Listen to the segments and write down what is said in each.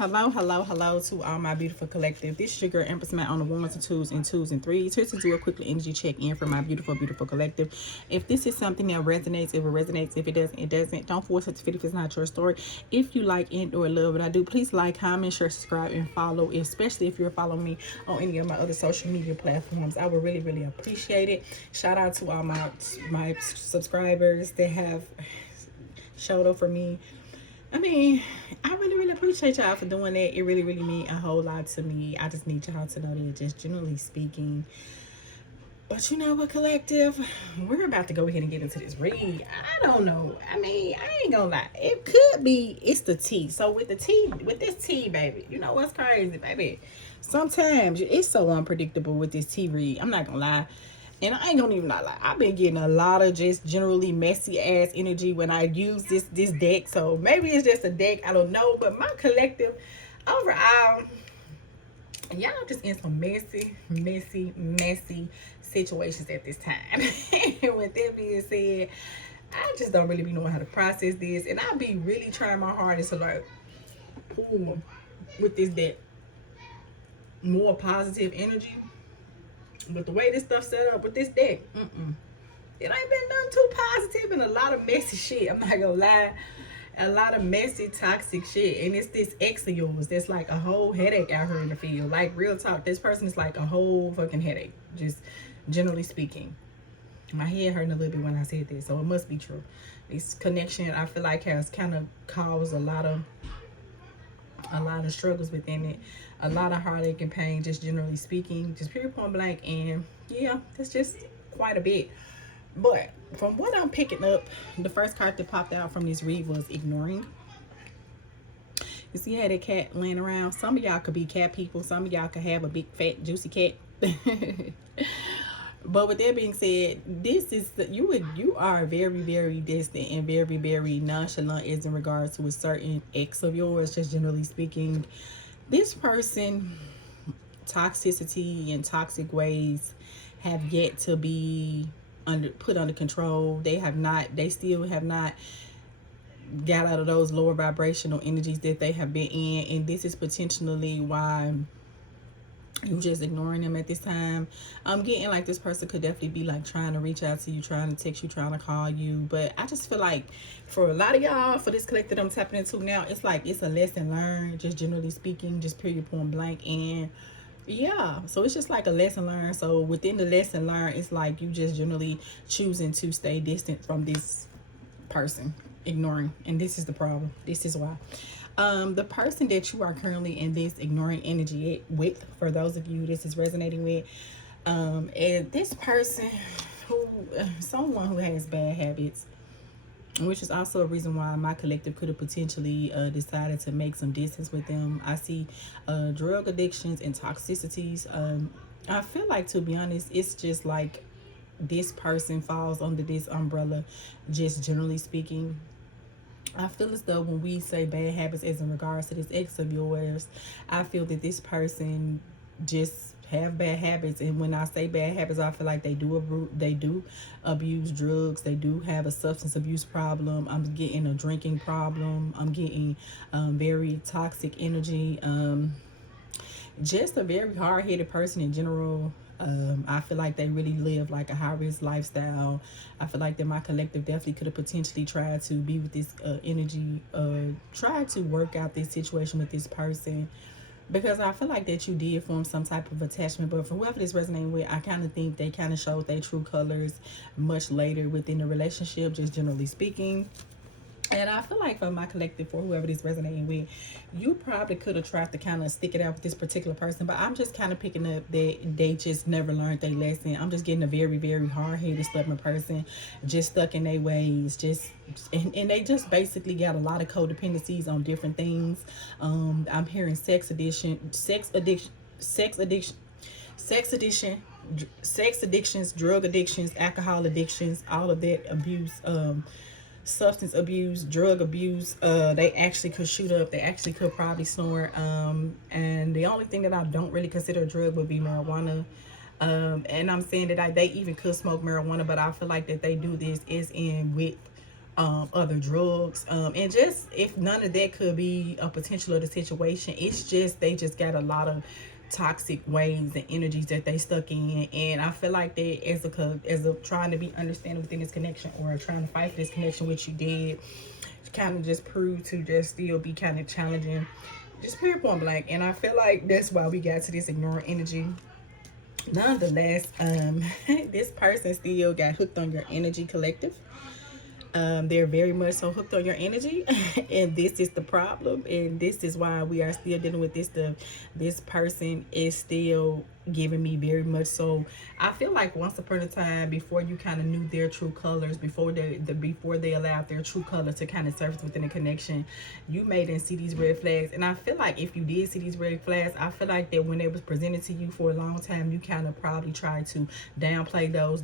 Hello to all my beautiful collective. This is your girl Empress Matt on the ones and twos and threes. Here to do a quick energy check in for my beautiful collective. If this is something that resonates, if it resonates, if it doesn't, it doesn't. Don't force it to fit if it's not your story. If you like and or love what I do, please like, comment, share, subscribe, and follow. Especially if you're following me on any of my other social media platforms, I would really appreciate it. Shout out to all my subscribers that have showed up for me. I mean, I really appreciate y'all for doing that. It really mean a whole lot to me. I just need y'all to know that, just generally speaking. But you know what, collective? We're about to go ahead and get into this read. I don't know. I mean, I ain't gonna lie. It could be it's the tea. So with this tea, baby, you know what's crazy, baby? Sometimes it's so unpredictable with this tea read. I'm not gonna lie. And I ain't gonna even lie. I've been getting a lot of just generally messy ass energy when I use this deck. So maybe it's just a deck. I don't know. But my collective overall, y'all just in some messy situations at this time. And with that being said, I just don't really be knowing how to process this. And I be really trying my hardest to like pull with this deck more positive energy. But the way this stuff set up with this deck, it ain't been nothing too positive and a lot of messy shit. I'm not gonna lie. A lot of messy, toxic shit. And it's this ex of yours that's like a whole headache out here in the field. Like, real talk, this person is like a whole fucking headache. Just generally speaking. My head hurting a little bit when I said this, so it must be true. This connection, I feel like, has kind of caused a lot of struggles within it, a lot of heartache and pain, just generally speaking, just period point blank. And yeah, that's just quite a bit. But from what I'm picking up, the first card that popped out from this read was ignoring. You see how that cat laying around? Some of y'all could be cat people, some of y'all could have a big fat juicy cat. But with that being said, this is you are very distant and very nonchalant as in regards to a certain ex of yours, just generally speaking. This person, toxicity and toxic ways have yet to be put under control. They still have not got out of those lower vibrational energies that they have been in, and this is potentially why you just ignoring them at this time. I'm getting like this person could definitely be like trying to reach out to you, trying to text you, trying to call you. But I just feel like for a lot of y'all, for this collective I'm tapping into now, it's like it's a lesson learned, just generally speaking, just period point blank. And yeah, so it's just like a lesson learned. So within the lesson learned, it's like you just generally choosing to stay distant from this person, ignoring. And this is the problem. This is why. The person that you are currently in this ignoring energy with, for those of you this is resonating with, and this person someone who has bad habits, which is also a reason why my collective could have potentially decided to make some distance with them. I see drug addictions and toxicities. I feel like, to be honest, it's just like this person falls under this umbrella, just generally speaking. I feel as though when we say bad habits as in regards to this ex of yours, I feel that this person just have bad habits. And when I say bad habits, I feel like they do abuse drugs. They do have a substance abuse problem. I'm getting a drinking problem. I'm getting very toxic energy. Just a very hard-headed person in general. I feel like they really live like a high-risk lifestyle. I feel like that my collective definitely could have potentially tried to be with this energy, try to work out this situation with this person, because I feel like that you did form some type of attachment. But for whoever this resonating with, I kind of think they kind of showed their true colors much later within the relationship, just generally speaking. And I feel like for my collective, for whoever this resonating with, you probably could have tried to kind of stick it out with this particular person. But I'm just kind of picking up that they just never learned their lesson. I'm just getting a very hard-headed, stubborn person, just stuck in their ways. And they just basically got a lot of codependencies on different things. I'm hearing sex addictions, drug addictions, alcohol addictions, all of that abuse, substance abuse, drug abuse. They actually could shoot up. They actually could probably snort. And the only thing that I don't really consider a drug would be marijuana. And I'm saying that they even could smoke marijuana, but I feel like that they do this is in with other drugs, and just if none of that could be a potential of the situation, it's just they just got a lot of toxic ways and energies that they stuck in. And I feel like that as a trying to be understanding within this connection, or trying to fight for this connection, which you did, kind of just prove to just still be kind of challenging, just period point blank. And I feel like that's why we got to this ignoring energy. Nonetheless, this person still got hooked on your energy, collective. They're very much so hooked on your energy, and this is the problem, and this is why we are still dealing with this stuff. This person is still giving me very much so. I feel like once upon a time, before you kind of knew their true colors, before before they allowed their true color to kind of surface within a connection, you may didn't see these red flags. And I feel like if you did see these red flags, I feel like that when it was presented to you for a long time, you kind of probably tried to downplay those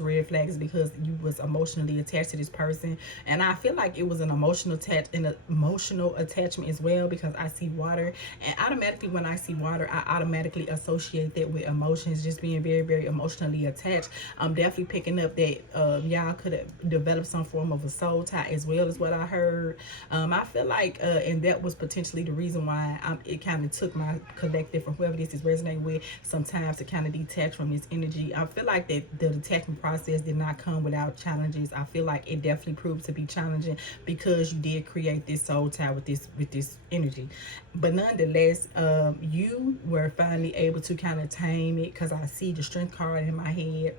red flags because you was emotionally attached to this person. And I feel like it was an emotional attachment as well, because I see water, and automatically when I see water, I automatically associate that with emotions, just being very, very emotionally attached. I'm definitely picking up that y'all could have developed some form of a soul tie as well, as what I heard. I feel like and that was potentially the reason why it kind of took my collective, or whoever this is resonating with, sometimes to kind of detach from this energy. I feel like that the detachment process did not come without challenges. I feel like it definitely proved to be challenging because you did create this soul tie with this energy. But nonetheless, you were finally able to kind of tame it, because I see the strength card in my head.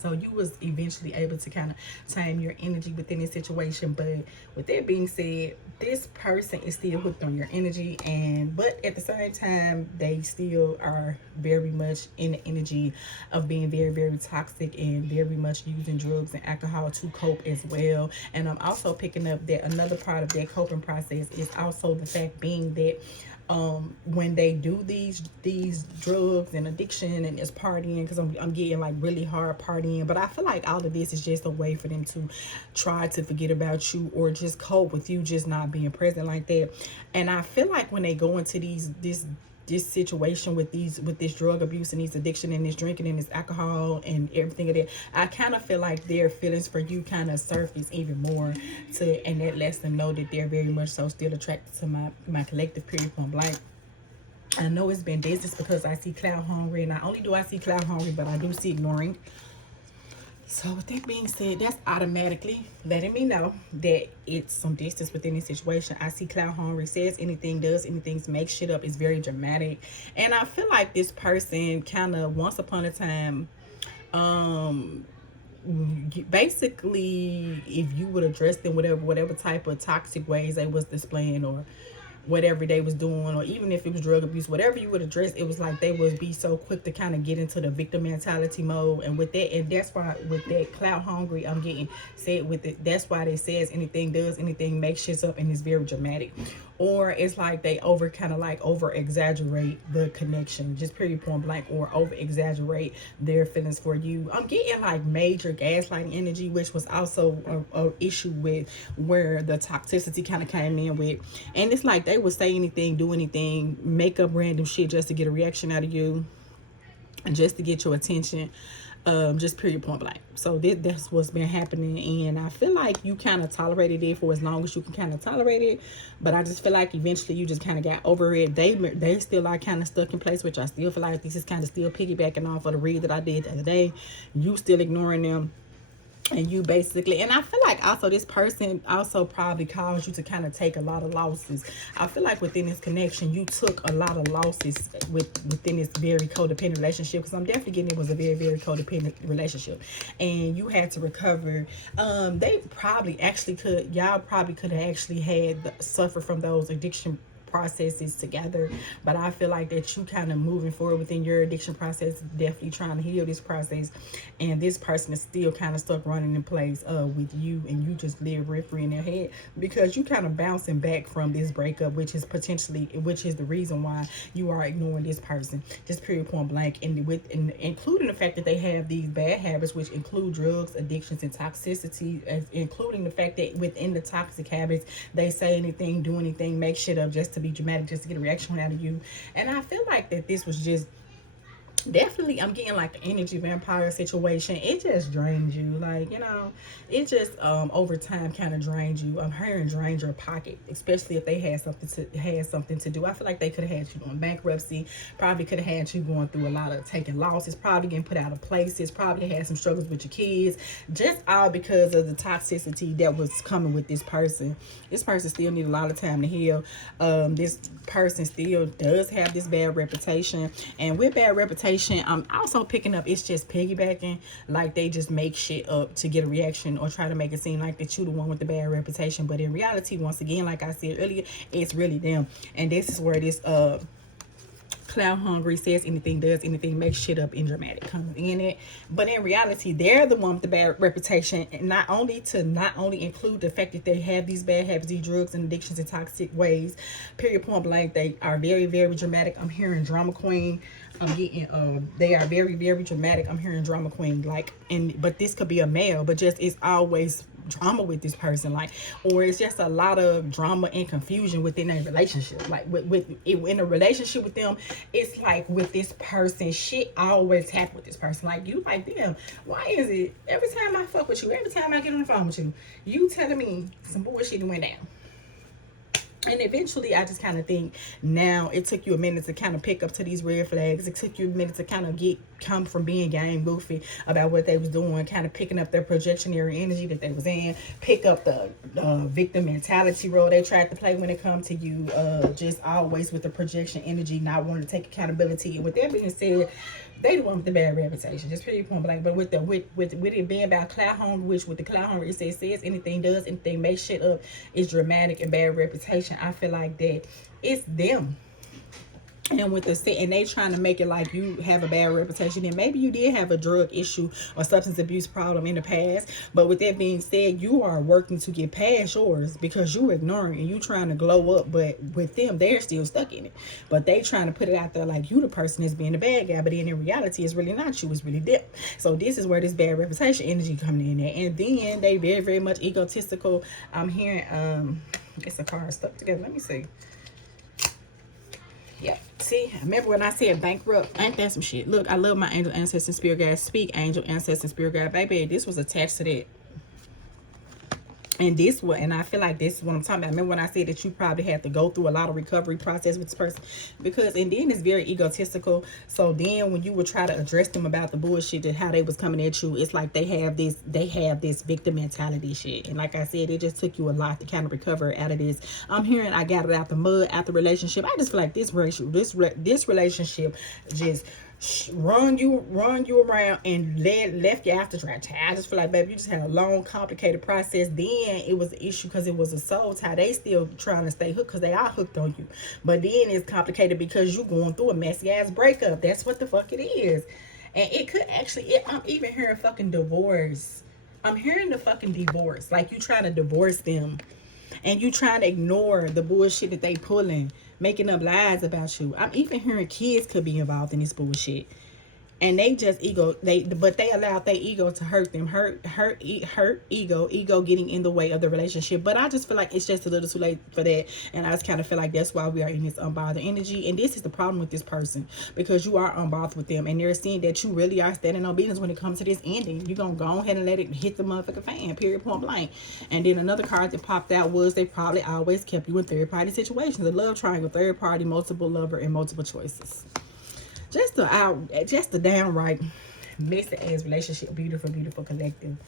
So you was eventually able to kind of tame your energy within this situation. But with that being said, this person is still hooked on your energy, and but at the same time, they still are very much in the energy of being very, very toxic, and very much using drugs and alcohol to cope as well. And I'm also picking up that another part of that coping process is also the fact being that when they do these drugs and addiction and this partying, because I'm getting like really hard partying, but I feel like all of this is just a way for them to try to forget about you, or just cope with you just not being present like that. And I feel like when they go into this situation with this drug abuse and these addiction and this drinking and this alcohol and everything of that, I kind of feel like their feelings for you kind of surface even more, and that lets them know that they're very much so still attracted to my collective, period point blank. I know it's been distance because I see cloud hungry, and not only do I see cloud hungry, but I do see ignoring. So with that being said, that's automatically letting me know that it's some distance within this situation. I see cloud hungry, says anything, does anything, makes shit up, is very dramatic. And I feel like this person kind of once upon a time, basically, if you would address them whatever type of toxic ways they was displaying, or whatever they was doing, or even if it was drug abuse, whatever you would address, it was like they would be so quick to kind of get into the victim mentality mode. And with that, and that's why with that cloud hungry, I'm getting said with it, that's why they says anything, does anything, makes shit up, and is very dramatic. Or it's like they over exaggerate the connection, just period point blank, or over exaggerate their feelings for you. I'm getting like major gaslighting energy, which was also a issue with where the toxicity kind of came in with. And it's like they would say anything, do anything, make up random shit just to get a reaction out of you, and just to get your attention. Just period point blank. So that's what's been happening, and I feel like you kind of tolerated it for as long as you can kind of tolerate it, but I just feel like eventually you just kind of got over it. They still are kind of stuck in place, which I still feel like this is kind of still piggybacking off of the read that I did the other day. You still ignoring them, and you basically, and I feel like also this person also probably caused you to kind of take a lot of losses. I feel like within this connection you took a lot of losses within this very codependent relationship, because I'm definitely getting it was a very, very codependent relationship, and you had to recover. They probably actually could, y'all probably could have actually had suffer from those addiction processes together, but I feel like that you kind of moving forward within your addiction process, definitely trying to heal this process, and this person is still kind of stuck running in place with you, and you just live rent free in their head because you kind of bouncing back from this breakup, which is the reason why you are ignoring this person, just period point blank. And including the fact that they have these bad habits, which include drugs, addictions, and toxicity, including the fact that within the toxic habits they say anything, do anything, make shit up just to be dramatic, just to get a reaction out of you. And I feel like that this was just definitely I'm getting like an energy vampire situation. It just drains you, like, you know, it just over time kind of drains you. I'm hearing drains your pocket, especially if they had something to do. I feel like they could have had you doing bankruptcy, probably could have had you going through a lot of taking losses, probably getting put out of places, probably had some struggles with your kids, just all because of the toxicity that was coming with this person. This person still need a lot of time to heal. This person still does have this bad reputation, and with bad reputation, I'm also picking up it's just piggybacking, like they just make shit up to get a reaction or try to make it seem like that you the one with the bad reputation, but in reality, once again, like I said earlier, it's really them. And this is where this Clout hungry, says anything, does anything, makes shit up, and dramatic comes in it. But in reality, they're the one with the bad reputation, and not only include the fact that they have these bad habits, these drugs and addictions and toxic ways. Period, point blank. They are very, very dramatic. I'm hearing drama queen. I'm getting they are very, very dramatic. I'm hearing drama queen, like, and but this could be a male, but just it's always drama with this person, like, or it's just a lot of drama and confusion within a relationship, like in a relationship with them. It's like with this person, shit always happen with this person, like you like, damn, why is it every time I fuck with you, every time I get on the phone with you, you telling me some bullshit went down? And eventually, I just kind of think now it took you a minute to kind of pick up to these red flags. It took you a minute to kind of come from being game goofy about what they was doing, kind of picking up their projectionary energy that they was in, pick up the victim mentality role they tried to play when it comes to you, just always with the projection energy, not wanting to take accountability. And with that being said, they the one with the bad reputation, just pretty point blank. But with it being about clout hunger, which with the clout hunger, it says anything, does anything, makes shit up, is dramatic and bad reputation. I feel like that it's them. And with the set, and they trying to make it like you have a bad reputation, and maybe you did have a drug issue or substance abuse problem in the past. But with that being said, you are working to get past yours because you're ignoring and you trying to glow up. But with them, they're still stuck in it. But they trying to put it out there like you the person that's being the bad guy. But then in reality, it's really not you. It's really them. So this is where this bad reputation energy coming in there. And then they very, very much egotistical. I'm hearing it's a car stuck together. Let me see. Yeah. See, remember when I said bankrupt? Ain't that some shit? Look, I love my angel, ancestor, spirit guide. Speak, angel, ancestor, spirit guide. Baby, this was attached to that. And this one, and I feel like this is what I'm talking about. Remember when I said that you probably had to go through a lot of recovery process with this person? Because, and then it's very egotistical. So then when you would try to address them about the bullshit and how they was coming at you, it's like they have this victim mentality shit. And like I said, it just took you a lot to kind of recover out of this. I'm hearing I got it out the mud, out the relationship. I just feel like this relationship just run you around and left you after dry. I just feel like, baby, you just had a long, complicated process. Then it was an issue because it was a soul tie. They still trying to stay hooked because they are hooked on you. But then it's complicated because you going through a messy ass breakup. That's what the fuck it is. And it could actually, I'm even hearing fucking divorce. I'm hearing the fucking divorce. Like you trying to divorce them. And you trying to ignore the bullshit that they pulling, making up lies about you. I'm even hearing kids could be involved in this bullshit. And they just but they allowed their ego to hurt them, hurt ego getting in the way of the relationship. But I just feel like it's just a little too late for that, and I just kind of feel like that's why we are in this unbothered energy. And this is the problem with this person, because you are unbothered with them, and they're seeing that you really are standing on business when it comes to this ending. You're gonna go ahead and let it hit the motherfucking fan, period, point blank. And then another card that popped out was they probably always kept you in third party situations, the love triangle, third party, multiple lover, and multiple choices. Just a downright messy ass relationship. Beautiful, beautiful collective.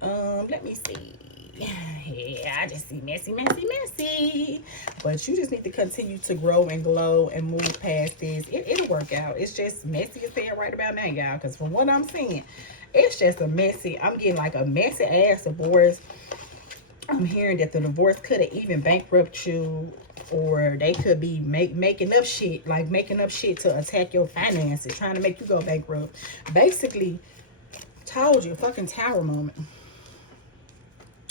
Let me see. Yeah, I just see messy. But you just need to continue to grow and glow and move past this. It'll work out. It's just messy as hell right about now, y'all. Because from what I'm seeing, it's just a messy. I'm getting like a messy ass divorce. I'm hearing that the divorce could have even bankrupt you, or they could be making up shit to attack your finances, trying to make you go bankrupt. Basically, told you, fucking tower moment.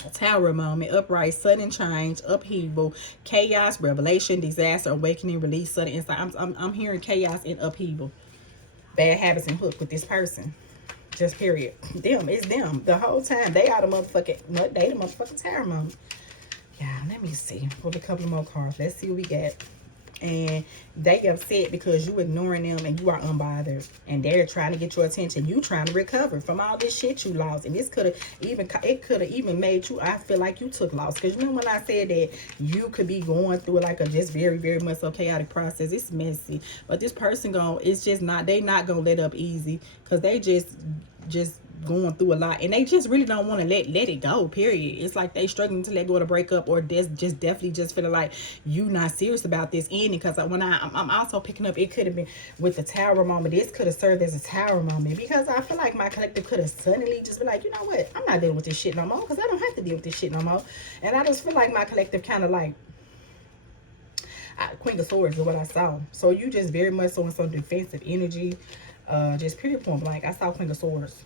A tower moment, upright, sudden change, upheaval, chaos, revelation, disaster, awakening, release, sudden insight. I'm hearing chaos and upheaval. Bad habits and hook with this person. Just period. It's them. The whole time. They the motherfucking tower moment. Yeah, let me see. Pull a couple more cards. Let's see what we got. and they upset because you ignoring them and you are unbothered, and they're trying to get your attention. You trying to recover from all this shit you lost, and this could have even made you, I feel like you took loss, because you remember when I said that you could be going through like a just very, very much so chaotic process. It's messy, but this person it's just not, they not gonna let up easy, because they just going through a lot, and they just really don't want to let it go, period. It's like they struggling to let go of the breakup, or just definitely just feeling like you not serious about this ending. Because when I'm also picking up, it could have been with the tower moment. This could have served as a tower moment, because I feel like my collective could have suddenly just been like, you know what, I'm not dealing with this shit no more, because I don't have to deal with this shit no more. And I just feel like my collective kind of like, Queen of Swords is what I saw. So you just very much so in some defensive energy, just period point blank. I saw Queen of Swords.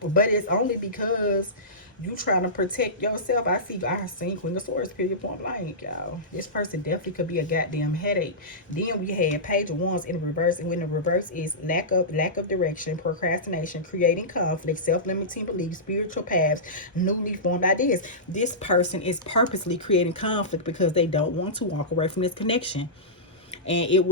But it's only because you trying to protect yourself. I seen Queen of Swords, period point blank, y'all. This person definitely could be a goddamn headache. Then we had Page of Wands in the reverse, and when the reverse is lack of direction, procrastination, creating conflict, self-limiting beliefs, spiritual paths, newly formed ideas. This person is purposely creating conflict because they don't want to walk away from this connection. And it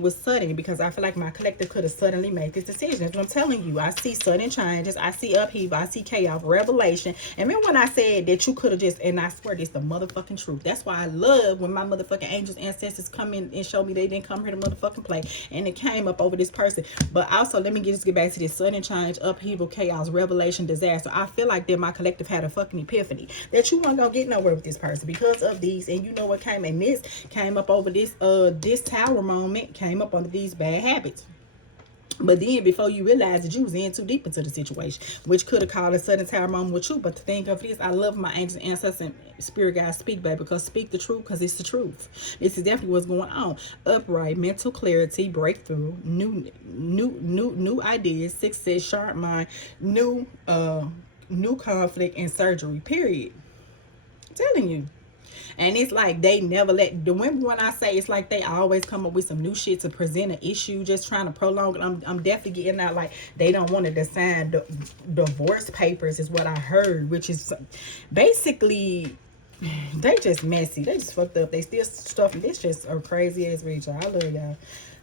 was sudden, because I feel like my collective could have suddenly made this decision. That's what I'm telling you. I see sudden changes. I see upheaval. I see chaos, revelation. And remember when I said that you could have just, and I swear this the motherfucking truth. That's why I love when my motherfucking angels, ancestors come in and show me they didn't come here to motherfucking play. And it came up over this person. But also, let me just get back to this sudden change, upheaval, chaos, revelation, disaster. I feel like that my collective had a fucking epiphany that you weren't gonna get nowhere with this person because of these. And you know what came? And this came up over this tower moment, came up under these bad habits. But then before you realize that you was in too deep into the situation, which could have caused a sudden tower moment with you. But to think of this, I love my angels, ancestors, and spirit guides speak, baby, because speak the truth, because it's the truth. This is definitely what's going on. Upright, mental clarity, breakthrough, new ideas, success, sharp mind, new conflict, and surgery, period. I'm telling you. And it's like they never let, the women, when I say it's like they always come up with some new shit to present an issue, just trying to prolong it. I'm definitely getting out like they don't want to sign divorce papers is what I heard, which is basically they just messy. They just fucked up. They still stuffing. This just a crazy ass reach, y'all. I love y'all.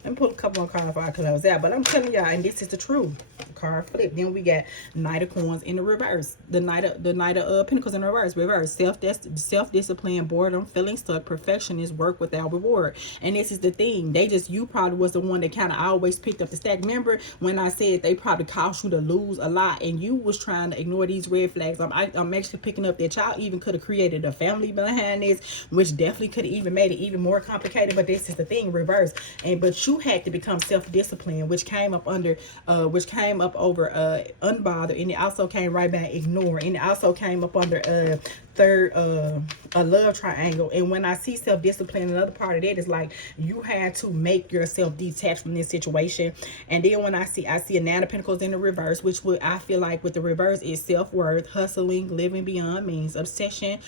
Let me pull a couple more cards before I close out. But I'm telling y'all, and this is the truth. Card flip. Then we got Knight of Coins in the reverse. The Knight of Pentacles in the reverse. Self-discipline, boredom, feeling stuck, perfectionist, work without reward. And this is the thing. You probably was the one that kind of always picked up the stack. Remember when I said they probably caused you to lose a lot, and you was trying to ignore these red flags. I'm actually picking up that y'all even could have created a family behind this, which definitely could have even made it even more complicated. But this is the thing, reverse. But you had to become self-disciplined, which came up over unbothered, and it also came right back ignore, and it also came up under third a love triangle. And when I see self-discipline, another part of that is like you had to make yourself detached from this situation. And then when I see a Nine of Pentacles in the reverse, which I feel like with the reverse is self-worth, hustling, living beyond means, obsession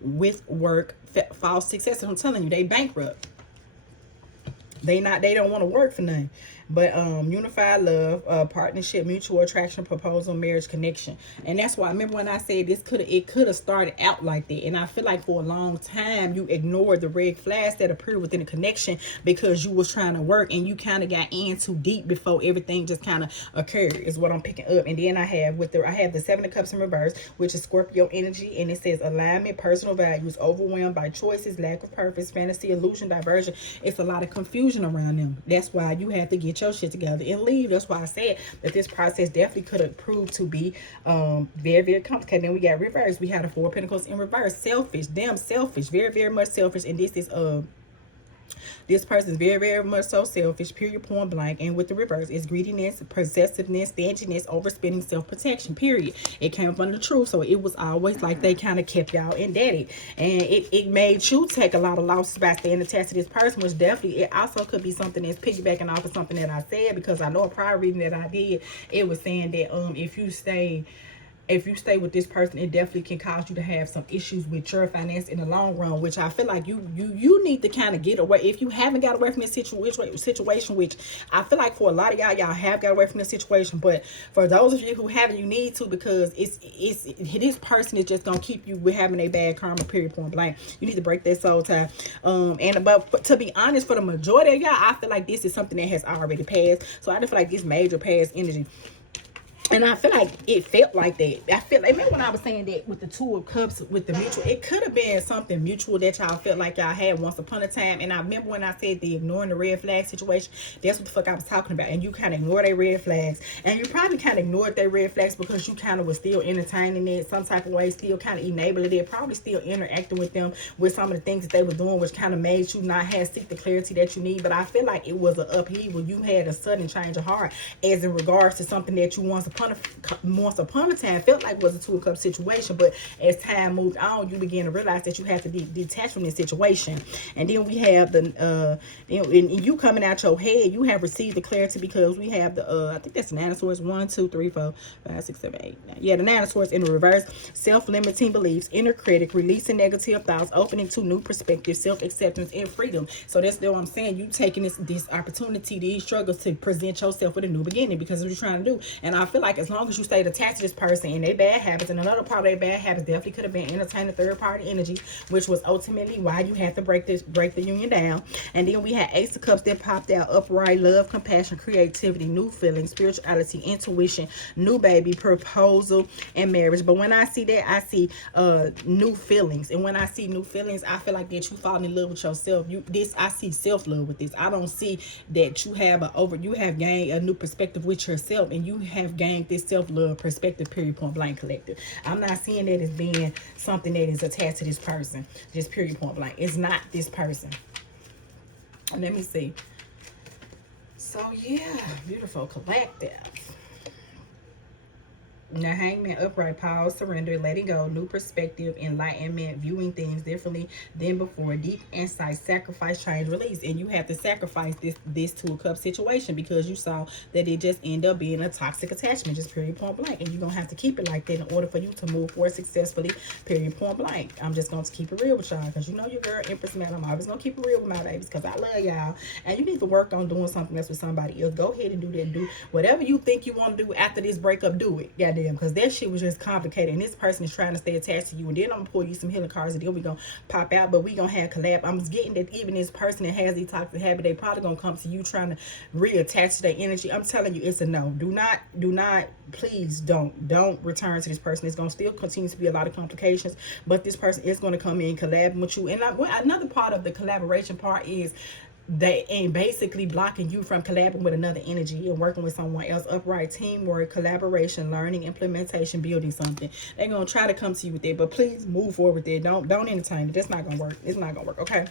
with work, false success. I'm telling you, they bankrupt. They don't want to work for nothing. But unified love, partnership, mutual attraction, proposal, marriage, connection. And that's why I remember when I said it could have started out like that. And I feel like for a long time you ignored the red flags that appeared within the connection because you was trying to work, and you kind of got in too deep before everything just kind of occurred, is what I'm picking up. And then I have the Seven of Cups in reverse, which is Scorpio energy, and it says alignment, personal values, overwhelmed by choices, lack of purpose, fantasy, illusion, diversion. It's a lot of confusion around them. That's why you have to get your shit together and leave. That's why I said that this process definitely could have proved to be very, very complicated. Then we got reverse. We had the Four of Pentacles in reverse. Selfish, damn selfish, very, very much selfish. And this is this person is very, very much so selfish, period, point blank. And with the reverse, it's greediness, possessiveness, stinginess, overspending, self-protection, period. It came from the truth. So it was always like they kind of kept y'all indebted. And it made you take a lot of losses by staying attached to this person, which definitely, it also could be something that's piggybacking off of something that I said, because I know a prior reading that I did, it was saying that if you stay if you stay with this person, it definitely can cause you to have some issues with your finance in the long run, which I feel like you need to kind of get away. If you haven't got away from this situation, which I feel like for a lot of y'all have got away from this situation, but for those of you who haven't, you need to, because it's this person is just gonna keep you with having a bad karma, period, point blank. You need to break that soul tie. But to be honest, for the majority of y'all, I feel like this is something that has already passed. So I just feel like this major past energy. And I feel like it felt like that. I feel like, remember when I was saying that with the Two of Cups, with the mutual, it could have been something mutual that y'all felt like y'all had once upon a time. And I remember when I said the ignoring the red flag situation, that's what the fuck I was talking about. And you kind of ignored their red flags. And you probably kind of ignored their red flags because you kind of was still entertaining it some type of way, still kind of enabling it, probably still interacting with them with some of the things that they were doing, which kind of made you not have seek the clarity that you need. But I feel like it was an upheaval. You had a sudden change of heart as in regards to something that you once upon a time felt like was a Two of Cups situation, but as time moved on, you begin to realize that you have to detach from this situation. And then we have the and you coming out your head, you have received the clarity, because we have the I think that's the Nine of Swords, 1 2 3 4 5 6 7 8 9. Yeah, the Nine of Swords in the reverse. Self-limiting beliefs, inner critic, releasing negative thoughts, opening to new perspectives, self-acceptance, and freedom. So that's what I'm saying. You taking this opportunity, these struggles, to present yourself with a new beginning, because of what you're trying to do. And I feel like as long as you stayed attached to this person and their bad habits, and another part of their bad habits definitely could have been entertaining third party energy, which was ultimately why you had to break the union down. And then we had Ace of Cups that popped out: upright, love, compassion, creativity, new feelings, spirituality, intuition, new baby, proposal, and marriage. But when I see that, I see new feelings. And when I see new feelings, I feel like that you fall in love with yourself. I see self-love with this. I don't see that you have gained a new perspective with yourself, and you have gained this self-love perspective, period, point blank, collective. I'm not seeing that as being something that is attached to this person, just period, point blank. It's not this person. Let me see. So yeah, beautiful collective. Now, Hangman, upright, pause, surrender, letting go, new perspective, enlightenment, viewing things differently than before, deep insight, sacrifice, change, release. And you have to sacrifice this Two of Cups situation, because you saw that it just ended up being a toxic attachment, just period, point blank. And you're going to have to keep it like that in order for you to move forward successfully, period, point blank. I'm just going to keep it real with y'all, because you know your girl, Empress Man. I'm always going to keep it real with my babies, because I love y'all. And you need to work on doing something else with somebody else. Go ahead and do that. Do whatever you think you want to do after this breakup. Do it. Yeah, because that shit was just complicated, and this person is trying to stay attached to you. And then I'm gonna pull you some healing cards, and then we gonna pop out, but we gonna have collab. I'm just getting that even this person that has these toxic habit, they probably gonna come to you trying to reattach to their energy. I'm telling you, it's a no. Do not, please don't return to this person. It's gonna still continue to be a lot of complications, but this person is gonna come in collabing with you. And another part of the collaboration part is they ain't basically blocking you from collabing with another energy and working with someone else. Upright, teamwork, collaboration, learning, implementation, building something. They're gonna try to come to you with it, but please move forward with it. Don't entertain it. That's not gonna work. It's not gonna work. Okay.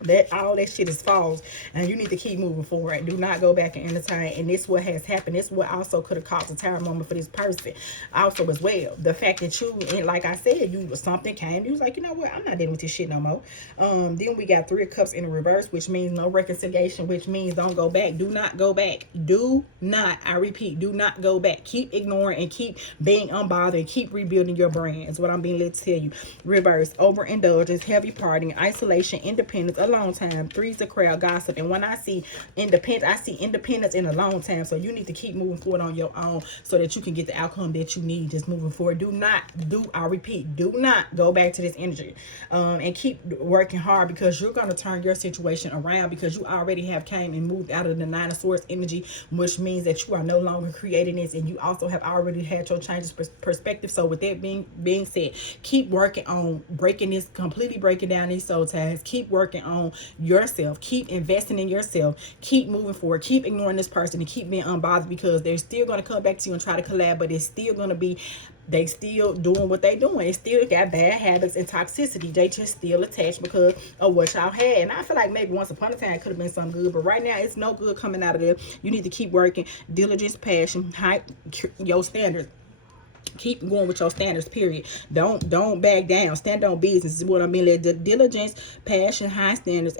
That all that shit is false, and you need to keep moving forward. Do not go back and entertain. And this what has happened. This what also could have caused a tower moment for this person also as well. The fact that you, and like I said, something came, you was like, you know what, I'm not dealing with this shit no more. Then we got Three of Cups in the reverse, which means no reconciliation, which means don't go back. Do not go back. Do not, I repeat, do not go back. Keep ignoring and keep being unbothered and keep rebuilding your brand is what I'm being led to tell you. Reverse, overindulgence, heavy partying, isolation, independence, long time. Three's a crowd, gossip. And when I see independence in a long time. So you need to keep moving forward on your own so that you can get the outcome that you need just moving forward. I repeat, do not go back to this energy, and keep working hard, because you're going to turn your situation around, because you already have came and moved out of the Nine of Swords energy, which means that you are no longer creating this, and you also have already had your changes perspective. So with that being said, keep working on completely breaking down these soul ties. Keep working on yourself, keep investing in yourself, keep moving forward, keep ignoring this person, and keep being unbothered, because they're still going to come back to you and try to collab, but it's still going to be, they still doing what they doing. They still got bad habits and toxicity. They just still attached because of what y'all had. And I feel like maybe once upon a time it could have been something good, but right now it's no good coming out of there. You need to keep working, diligence, passion, hype your standards. Keep going with your standards, period. Don't back down. Stand on business is what I mean. Let the diligence, passion, high standards,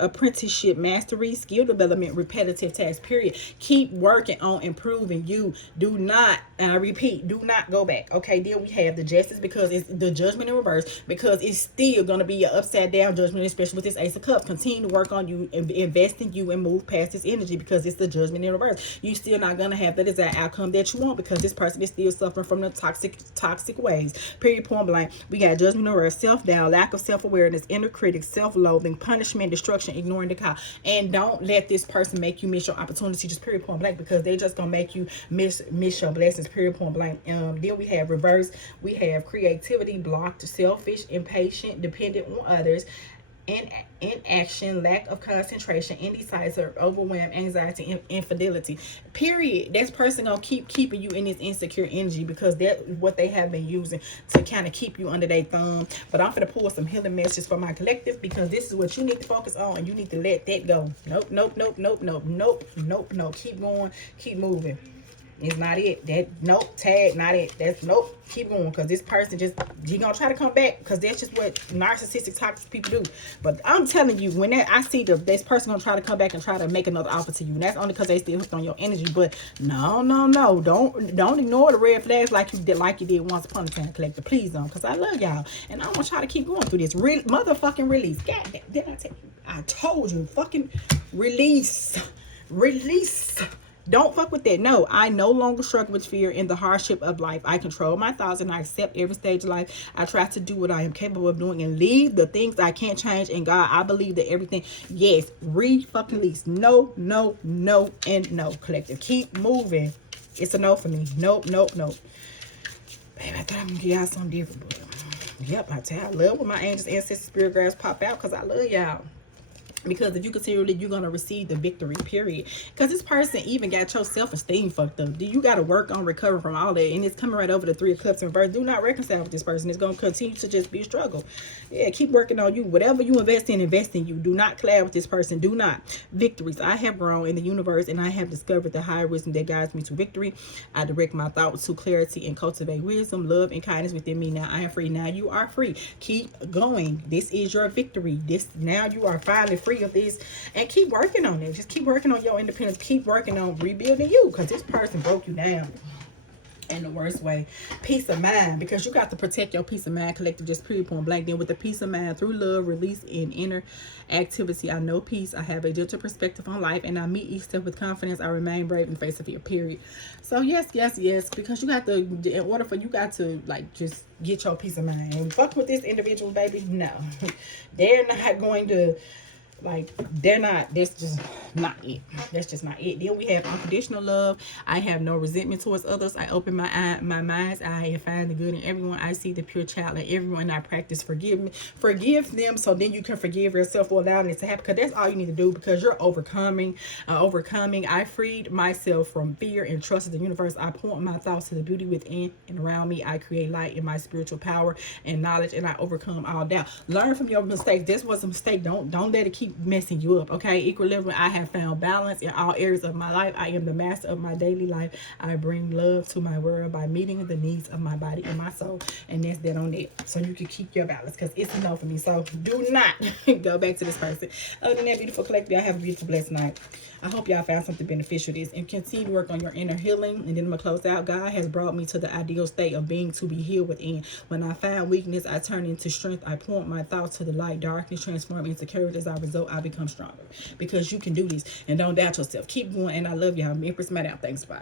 apprenticeship mastery, skill development, repetitive tasks, period. Keep working on improving you. Do not, and I repeat, do not go back. Okay, then we have the justice, because it's the judgment in reverse, because it's still going to be an upside down judgment, especially with this ace of cups. Continue to work on you and invest in you and move past this energy, because it's the judgment in reverse. You still not going to have the desired outcome that you want, because this person is still suffering from the toxic ways. Period, point blank. We got judgment in reverse, self-doubt, lack of self-awareness, inner critic, self-loathing, punishment, destruction, ignoring the call. And don't let this person make you miss your opportunity, just period, point blank, because they just gonna make you miss your blessings, period, point blank. Then we have reverse. We have creativity blocked, selfish, impatient, dependent on others, inaction, lack of concentration, indecisive, overwhelmed, anxiety, infidelity. Period. This person gonna keep keeping you in this insecure energy, because that's what they have been using to kind of keep you under their thumb. But I'm gonna pull some healing messages for my collective, because this is what you need to focus on, and you need to let that go. Nope, nope, nope, nope, nope, nope, nope, nope. Keep going, keep moving. It's not it. That nope, tag, not it. That's nope. Keep going, because this person he gonna try to come back, because that's just what narcissistic toxic people do. But I'm telling you, when I see this person gonna try to come back and try to make another offer to you, and that's only because they still hooked on your energy. But no, don't ignore the red flags like you did once upon a time, collector. Please don't, because I love y'all, and I want y'all to keep going through this motherfucking release. God damn, did I tell you? I told you, fucking release. Don't fuck with that. No, I no longer struggle with fear in the hardship of life. I control my thoughts and I accept every stage of life. I try to do what I am capable of doing and leave the things I can't change. And God, I believe that everything, yes, fucking least. No, and no, collective. Keep moving. It's a no for me. Nope. Baby, I thought I'm gonna give y'all something different, but yep, I tell you, I love when my angels, ancestors, spirit guides pop out, because I love y'all. Because if you consider it, you're going to receive the victory, period. Because this person even got your self-esteem fucked up. You got to work on recovering from all that. And it's coming right over the 3 of Cups in reverse. Do not reconcile with this person. It's going to continue to just be a struggle. Yeah, keep working on you. Whatever you invest in you. Do not collab with this person. Do not. Victories. I have grown in the universe, and I have discovered the higher wisdom that guides me to victory. I direct my thoughts to clarity and cultivate wisdom, love, and kindness within me. Now I am free. Now you are free. Keep going. This is your victory. Now you are finally free of this, and keep working on it. Just keep working on your independence. Keep working on rebuilding you, because this person broke you down in the worst way. Peace of mind, because you got to protect your peace of mind, collective, just period, point blank. Then with the peace of mind through love, release, and inner activity, I know peace. I have a gentle perspective on life, and I meet each step with confidence. I remain brave in the face of fear, period. So yes, because you got to, in order for you got to like just get your peace of mind. And fuck with this individual, baby, no. They're not going to, like, that's just not it. That's just not it. Then we have unconditional love. I have no resentment towards others. I open my mind's eye and find the good in everyone. I see the pure child in everyone. I practice forgive them, so then you can forgive yourself for allowing it to happen, because that's all you need to do, because you're overcoming. I freed myself from fear and trusted the universe. I point my thoughts to the beauty within and around me. I create light in my spiritual power and knowledge, and I overcome all doubt. Learn from your mistakes. This was a mistake. Don't let it keep messing you up. Okay, equilibrium. I have found balance in all areas of my life. I am the master of my daily life. I bring love to my world by meeting the needs of my body and my soul, and that's that on it. So you can keep your balance, because it's a no for me. So do not go back to this person. Other than that, beautiful collective, y'all have a beautiful, blessed night. I hope y'all found something beneficial this, and continue to work on your inner healing. And then I'm gonna close out. God has brought me to the ideal state of being to be healed within. When I find weakness, I turn into strength. I point my thoughts to the light. Darkness transform into courage. As a result, I become stronger, because you can do this, and don't doubt yourself. Keep going, and I love y'all. Empress Matt out. Thanks. Bye.